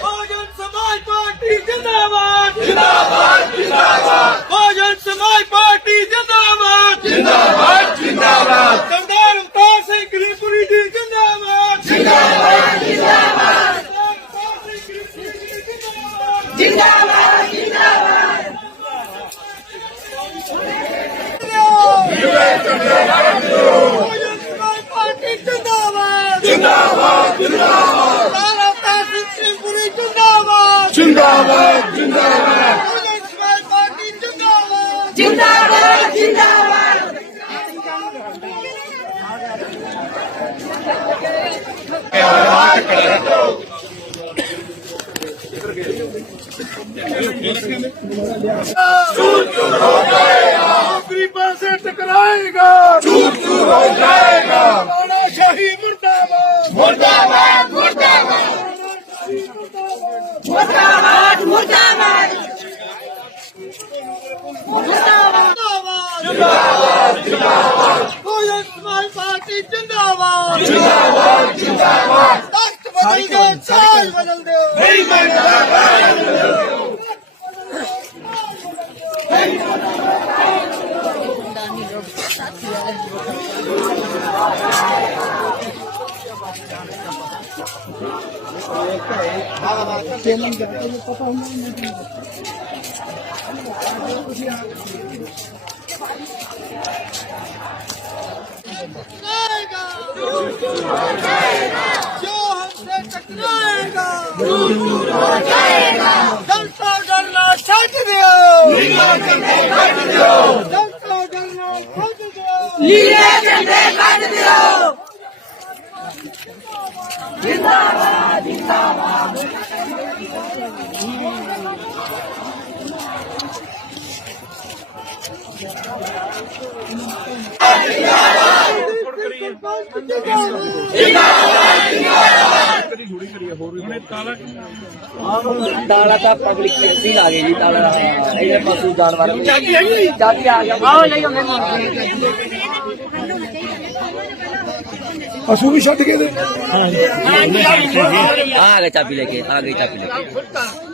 ਬਹੁਜਨ ਸਮਾਜ ਪਾਰਟੀ ਜਿੰਦਾਬਾਦ ਜਿੰਦਾਬਾਦ ਜਿੰਦਾਬਾਦ ਬਹੁਜਨ ਸਮਾਜ ਪਾਰਟੀ ਜਿੰਦਾਬਾਦ ਜਿੰਦਾਬਾਦ ਜਿੰਦਾਬਾਦ ਸਰਦਾਰ ਅਵਤਾਰ ਸਿੰਘ ਗਰੀਪੁਰੀ ਜੀ ਜਿੰਦਾਬਾਦ ਜਿੰਦਾਬਾਦ ਜਿੰਦਾਬਾਦ ਜਿੰਦਾਬਾਦ ਬਹੁਜਨ ਸਮਾਜ ਪਾਰਟੀ ਜਿੰਦਾਬਾਦ ਜਿੰਦਾਬਾਦ ਜਿੰਦਾਬਾਦ ਸਰਦਾਰ ਅਵਤਾਰ ਸਿੰਘ ਗਰੀਪੁਰੀ ਜਿੰਦਾਬਾਦ ਜਿੰਦਾਬਾਦ ਜਿੰਦਾਬਾਦ ਬਹੁਜਨ ਸਮਾਜ ਪਾਰਟੀ ਜਿੰਦਾਬਾਦ ਜਿੰਦਾਬਾਦ ਜਿੰਦਾਬਾਦ गरीबों से टकराएगा चूर चूर हो जाएगा टकराएगा जो हमसे टकराएगा लीला ਕਰੀ ਛੋੜੀ ਕਰੀ ਆ, ਹੋਰ ਵੀ ਬਹੁਤ। ਤਾਲਾ ਤਾਂ ਪਬਲਿਕ ਸੀ ਲਾ ਗਈ ਜੀ ਤਾਲਾ। ਇਹ ਪਸ਼ੂ ਜਾਨਵਰ। ਚਾਕੀ ਆ ਗਈ ਚਾਕੀ ਆ ਗਿਆ। ਆਹ ਲਈ ਉਹਨੇ ਪਸ਼ੂ ਵੀ ਛੱਡ ਕੇ ਦੇ। ਆ ਗਏ ਚਾਬੀ ਲੈ ਕੇ ਆ ਗਈ ਚਾਬੀ ਲੈ ਕੇ।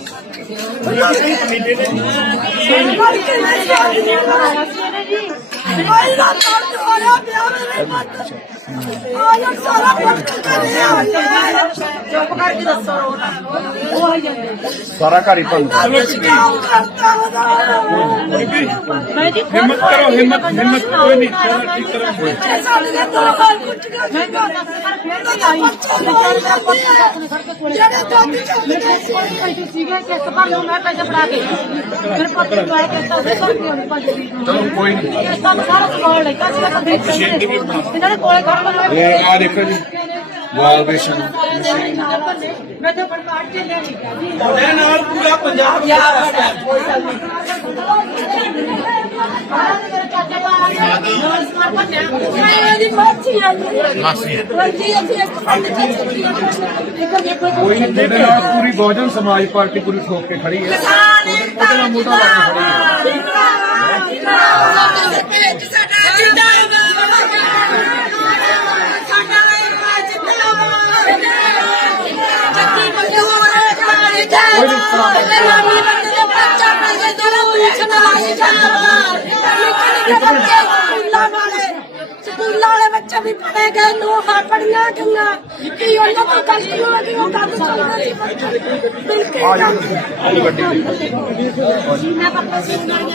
ਕੋਈ ਨਾ ਕਰ ਹੋਇਆ ਪਿਆ ਮੇਰੇ ਮੱਤ سراکاری ہمت کرو ہمت ہمت سارا کوئی نہیں۔ ਕੰਮ ਕਰਤਾ ਉਹਦਾ ਹਿੰਮਤ ਕਰੋ ਹਿੰਮਤ ਹਿੰਮਤ ਕੋਈ ਨਹੀਂ ਸਾਰਾ ਠੀਕ ਕਰੋ ਸਾਡੇ ਦੇ ਦੋ ਹਾਲ ਕੁੱਟ ਕੇ ਮੈਂ ਤਾਂ ਬੱਚਾ ਜਿਹੜੇ ਦਾਦੀ ਚੱਲਦੇ ਸੀ ਸੀਗੇ ਕਿਸ ਪਰ ਨੂੰ ਮੈਂ ਪੈਸੇ ਫੜਾ ਕੇ ਮੇਰੇ ਪੁੱਤ ਨੂੰ ਆਇਆ ਕਿ ਤਾਂ ਦੇ ਕਰਕੇ ਉਹਨੇ ਪੈਸੇ ਦੀ ਚਲੋ ਕੋਈ ਨਹੀਂ ਇਸ ਤਾਂ ਸਾਰਾ ਕੋਲ ਲੈ ਕਾਸੀ ਤਾਂ ਦੇਖ ਸਕਦੇ ਇਹਨਾਂ ਦੇ ਕੋਲੇ ਖੜ ਬਣਾ ਇਹ ਆ ਦੇਖੋ ਜੀ ਵਾਲਵੇਸ਼ਨ ਮੈਂ ਤਾਂ ਪੜਕਾਟ ਕੇ ਲੈ ਲਈ ਜੀ ਤੁਹਾਡੇ ਨਾਲ ਪੂਰਾ ਪੰਜਾਬ ਯਾਰ ਕੋਈ ਗੱਲ ਨਹੀਂ ਮੇਰੇ ਚਾਚਾ ਦਾ ਆ ਗਿਆ ਨਮਸਕਾਰ ਭੰਨਿਆ ਮੈਂ ਇਹਦੀ ਮਾਸੀ ਆਈ ਮਾਸੀ ਵਰਜੀ ਜਿੰਦਾਬਾਦ ਲਾਮੀ ਬੰਦੇ ਦਾ ਬੱਚਾ ਪੈਸੇ ਜਿਹੜਾ ਪੁੱਛਣਾ ਆਈ ਜਿੰਦਾਬਾਦ ਨਿੱਕੇ ਨਿੱਕੇ ਬੱਚੇ ਸਕੂਲਾਂ ਵਾਲੇ ਬੱਚੇ ਵੀ ਪੜੇ ਗਏ ਹਾਂ ਪੜੀਆਂ ਗਈਆਂ। ਕੀ ਉਹਨਾਂ ਕੋਲ ਗਲਤੀ ਹੋ ਗਈ ਉਹ ਗੱਲ ਚੱਲਦਾ ਸੀ। ਬਿਲਕੁਲ। ਮੈਂ ਪੱਪਾ ਸਿੰਘ ਨਾਲ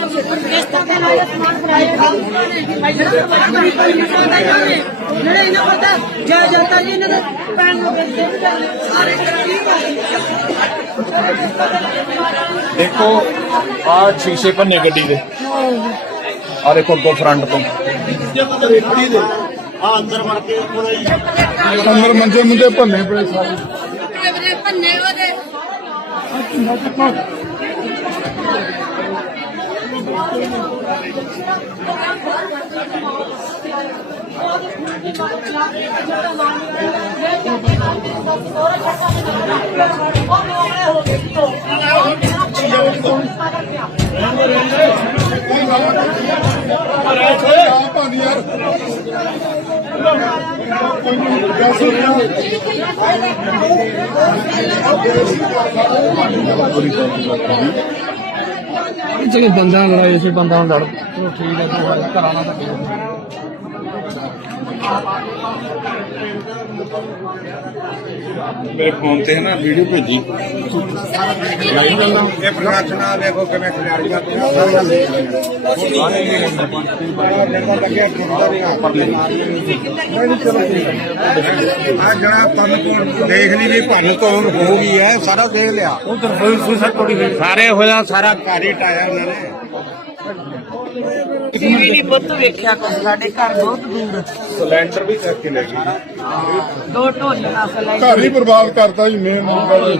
ਇਸ ਤਰ੍ਹਾਂ ਨਾਲ ਸਮਾਨ ਕਰਾਇਆ ਜਿਹੜੇ ਇਹਨਾਂ ਪਤਾ ਜੈ ਜਨਤਾ ਜੀ ਇਹਨਾਂ ਦੇ ਪੈਣ ਵੀ ਜਾਂਦੇ ਸਾਰੇ ਦੇਖੋ ਆ ਸ਼ੀਸ਼ੇ ਭੰਨੇ ਗੱਡੀ ਦੇ। ਆ ਦੇਖੋ ਅੱਗੋਂ ਫਰੰਟ ਤੋਂ। ਆ ਅੰਦਰ ਵੜ ਕੇ ਉਹਦਾ ਹੀ ਅੰਦਰ ਮੰਜੇ ਮੁੰਡੇ ਭੰਨੇ ਪਏ ਸਾਰੇ ਕੈਮਰੇ ਭੰਨੇ ਉਹਦੇ ਉਹ ਹੋ ਗਈ ਤੋ ਜਿਹੜੇ ਬੰਦਾ ਲੜਾਈ ਸੀ ਬੰਦਾ ਲੜ ਚਲੋ ਠੀਕ ਹੈ ਘਰਾਂ ਨਾਲ ਤਾਂ ਮੇਰੇ ਫੋਨ ਤੇ ਹੈ ਨਾ ਵੀਡੀਓ ਭੇਜੀ। ਇਹ ਪ੍ਰਸ਼ਾਸਨ ਆ ਦੇਖੋ ਕਿਵੇਂ ਖਿਡਾਰੀਆਂ ਆ ਜਿਹੜਾ ਦੇਖ ਨਹੀਂ ਵੀ ਭੰਨ ਤੋੜ ਹੋ ਗਈ ਹੈ ਸਾਰਾ ਦੇਖ ਲਿਆ। ਤਾਂ ਹੋਈ। ਸਾਰੇ ਹੋਇਆ ਸਾਰਾ ਘਰ ਹੀ ਟਾਇਆ ਉਹਨਾਂ ਨੇ। ਟੀਵੀ ਨਹੀਂ ਪੁੱਤ ਵੇਖਿਆ ਕਰ ਸਾਡੇ ਘਰ ਬਹੁਤ ਦੂਰ ਸਿਲੰਡਰ ਵੀ ਚੱਕ ਕੇ ਲੈ ਗਏ। ਦੋ ਢੋਲੀਆਂ ਫਲਾਈ ਘਰ ਹੀ ਬਰਬਾਦ ਕਰਤਾ ਜੀ ਮੇਨ ਗੱਲ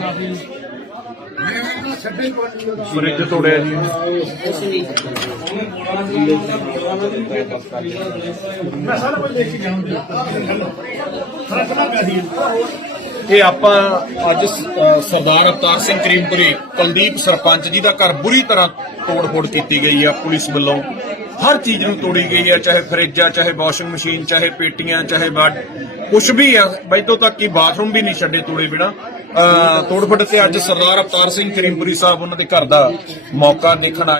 ਫਰਿੱਜ ਤੋੜਿਆ ਜੀ। ਇਹ ਆਪਾਂ ਅੱਜ ਸਰਦਾਰ ਅਵਤਾਰ ਸਿੰਘ ਕਰੀਮਪੁਰੀ, ਕੁਲਦੀਪ ਸਰਪੰਚ ਜੀ ਦਾ ਘਰ ਬੁਰੀ ਤਰ੍ਹਾਂ ਤੋੜ-ਫੋੜ ਕੀਤੀ ਗਈ ਆ ਪੁਲਿਸ ਵੱਲੋਂ। ਹਰ ਚੀਜ਼ ਨੂੰ ਤੋੜੀ ਗਈ ਆ, ਚਾਹੇ ਫਰਿੱਜ ਆ, ਚਾਹੇ ਵਾਸ਼ਿੰਗ ਮਸ਼ੀਨ, ਚਾਹੇ ਪੇਟੀਆਂ, ਚਾਹੇ ਬੈੱਡ ਕੁਝ ਵੀ ਆ ਬੈਠੋ ਤੱਕ ਕਿ ਬਾਥਰੂਮ ਵੀ ਨਹੀਂ ਛੱਡੇ ਤੋੜੇ ਬਿਨਾ। ਤੋੜ-ਫੋੜ ਤੇ ਅੱਜ ਸਰਦਾਰ ਅਵਤਾਰ ਸਿੰਘ ਕਰੀਮਪੁਰੀ ਸਾਹਿਬ ਉਹਨਾਂ ਦੇ ਘਰ ਦਾ ਮੌਕਾ ਦੇਖਣ ਆਏ।